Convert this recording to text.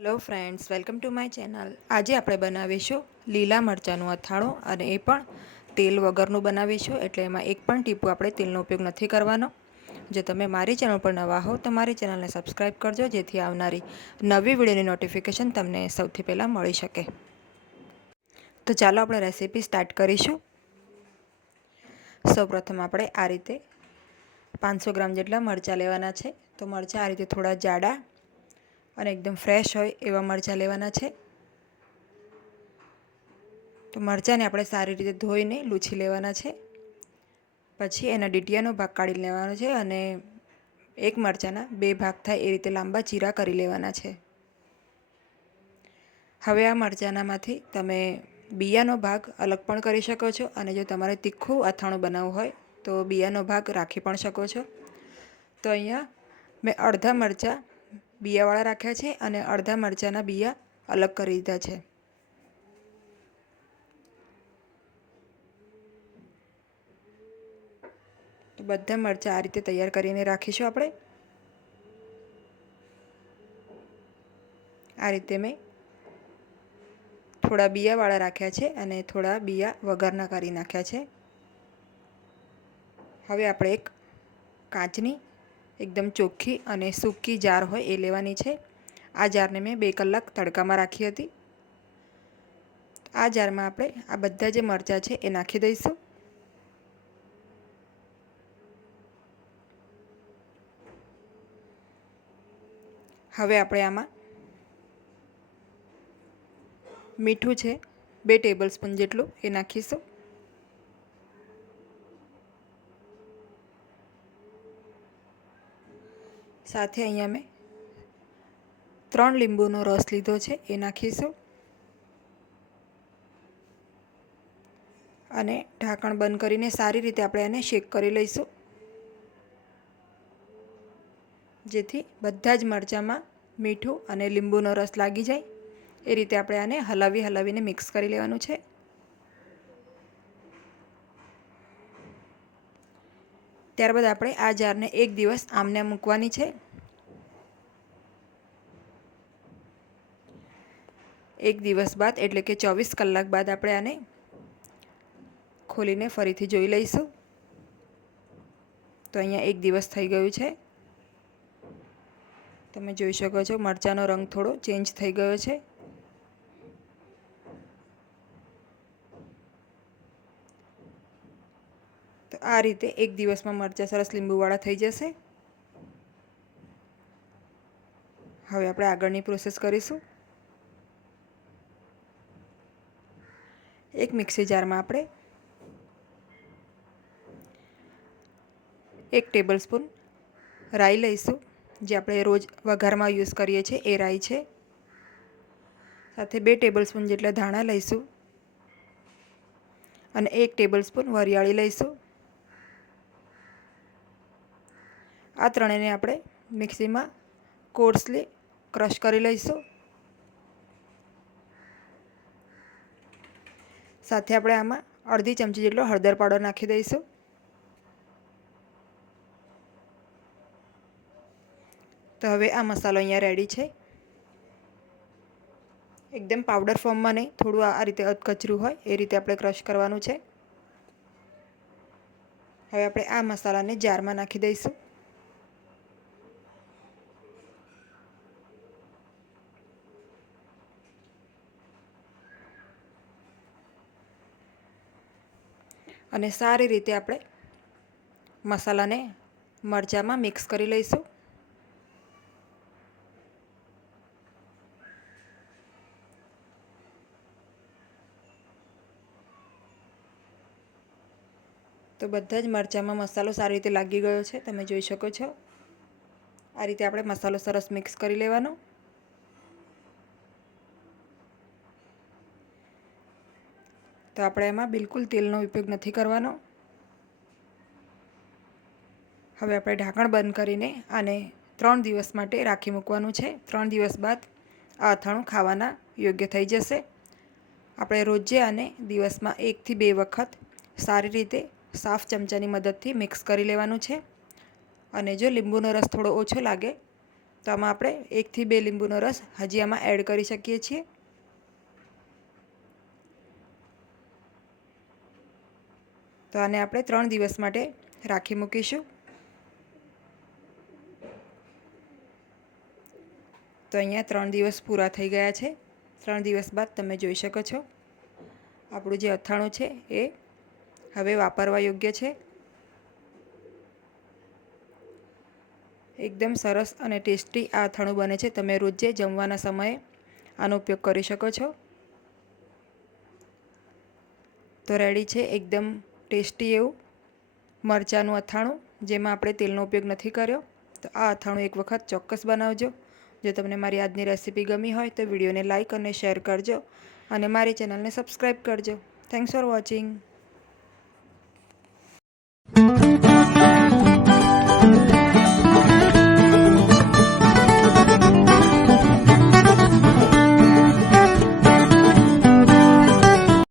Hello friends welcome to my channel આજે આપણે બનાવીશું લીલા મરચાંનું અથાણું અને એ પણ તેલ વગરનું બનાવીશું. એટલે એમાં એક પણ ટીપું આપણે તેલનો ઉપયોગ નથી કરવાનો. જો તમે મારી ચેનલ પર નવા હો, તો મારી ચેનલને સબસ્ક્રાઈબ કરજો, જેથી આવનારી નવી વિડીયોની નોટિફિકેશન તમને સૌથી પહેલાં મળી શકે. તો ચાલો આપણે રેસીપી સ્ટાર્ટ કરીશું. સૌપ્રથમ આપણે આ રીતે પાંચસો ગ્રામ જેટલા મરચાં લેવાના છે. તો મરચાં આ રીતે થોડા જાડા અને એકદમ ફ્રેશ હોય એવા મરચાં લેવાના છે. તો મરચાંને આપણે સારી રીતે ધોઈને લૂછી લેવાના છે. પછી એના ડીટિયાનો ભાગ કાઢી લેવાનો છે અને એક મરચાંના બે ભાગ થાય એ રીતે લાંબા ચીરા કરી લેવાના છે. હવે આ મરચાંનામાંથી તમે બિયાનો ભાગ અલગ પણ કરી શકો છો અને જો તમારે તીખું અથાણું બનાવવું હોય તો બિયાનો ભાગ રાખી પણ શકો છો. તો અહીંયા મેં અડધા મરચાં બિયાવાળા રાખ્યા છે અને અડધા મરચાંના બિયા અલગ કરી દીધા છે. બધા મરચાં આ રીતે તૈયાર કરીને રાખીશું આપણે. આ રીતે મેં થોડા બિયાવાળા રાખ્યા છે અને થોડા બિયા વગરના કરી નાખ્યા છે. હવે આપણે એક કાચની એકદમ ચોખ્ખી અને સૂકી જાર હોય એ લેવાની છે. આ જારને મેં બે કલાક તડકામાં રાખી હતી. આ જારમાં આપણે આ બધા જે મરચાં છે એ નાખી દઈશું. હવે આપણે આમાં મીઠું છે બે ટેબલ સ્પૂન જેટલું એ નાખીશું. સાથે અહીંયા મેં ત્રણ લીંબુનો રસ લીધો છે, એ નાખીશું. અને ઢાંકણ બંધ કરીને સારી રીતે આપણે એને શેક કરી લઈશું. જેથી બધા જ મરચાંમાં મીઠું અને લીંબુનો રસ લાગી જાય. એ રીતે આપણે આને હલાવી હલાવીને મિક્સ કરી લેવાનું છે. ત્યારબાદ આપણે આ જારને એક દિવસ આમને મૂકવાની છે. એક દિવસ બાદ, એટલે કે ચોવીસ કલાક બાદ આપણે આને ખોલીને ફરીથી જોઈ લઈશું. તો અહીંયા એક દિવસ થઈ ગયું છે. તમે જોઈ શકો છો, મરચાંનો રંગ થોડો ચેન્જ થઈ ગયો છે. આ રીતે એક દિવસમાં મરચાં સરસ લીંબુવાળા થઈ જશે. હવે આપણે આગળની પ્રોસેસ કરીશું. એક મિક્સી જારમાં આપણે એક ટેબલ સ્પૂન રાઈ લઈશું, જે આપણે રોજ વઘારમાં યુઝ કરીએ છીએ, એ રાઈ છે. સાથે બે ટેબલ સ્પૂન જેટલા ધાણા લઈશું અને એક ટેબલ સ્પૂન વરિયાળી લઈશું. આ ત્રણેયને આપણે મિક્સીમાં કોર્સલી ક્રશ કરી લઈશું. સાથે આપણે આમાં અડધી ચમચી જેટલો હળદર પાવડર નાખી દઈશું. તો હવે આ મસાલો અહીંયા રેડી છે. એકદમ પાવડર ફોર્મમાં નહીં, થોડું આ રીતે અધકચરું હોય, એ રીતે આપણે ક્રશ કરવાનું છે. હવે આપણે આ મસાલાને જારમાં નાખી દઈશું. અને સારી રીતે આપણે મસાલાને મરચાંમાં મિક્સ કરી લઈશું. તો બધા જ મરચાંમાં મસાલો સારી રીતે લાગી ગયો છે. તમે જોઈ શકો છો. આ રીતે આપણે મસાલો સરસ મિક્સ કરી લેવાનો. તો આપણે એમાં બિલકુલ તેલનો ઉપયોગ નથી કરવાનો. હવે આપણે ઢાંકણ બંધ કરીને આને ત્રણ દિવસ માટે રાખી મૂકવાનું છે. ત્રણ દિવસ બાદ આ અથાણું ખાવાના યોગ્ય થઈ જશે. આપણે રોજે આને દિવસમાં એકથી બે વખત સારી રીતે સાફ ચમચાની મદદથી મિક્સ કરી લેવાનું છે. અને જો લીંબુનો રસ થોડો ઓછો લાગે, તો આમાં આપણે એકથી બે લીંબુનો રસ હજી આમાં એડ કરી શકીએ છીએ. તો આને આપણે ત્રણ દિવસ માટે રાખી મૂકીશું. તો અહીંયા ત્રણ દિવસ પૂરા થઈ ગયા છે. ત્રણ દિવસ બાદ તમે જોઈ શકો છો. આપણું જે અથાણું છે એ હવે વાપરવા યોગ્ય છે. એકદમ સરસ અને ટેસ્ટી આ અથાણું બને છે. તમે રોજે જમવાના સમયે આનો ઉપયોગ કરી શકો છો. તો રેડી છે એકદમ ટેસ્ટી એવું મરચાંનું અથાણું, જેમાં આપણે તેલનો ઉપયોગ નથી કર્યો, તો આ અથાણું એક વખત ચોક્કસ બનાવજો. જો તમને મારી આજની રેસીપી ગમી હોય તો વિડીયોને લાઇક અને શેર કરજો અને મારી ચેનલને સબસ્ક્રાઈબ કરજો. Thanks for watching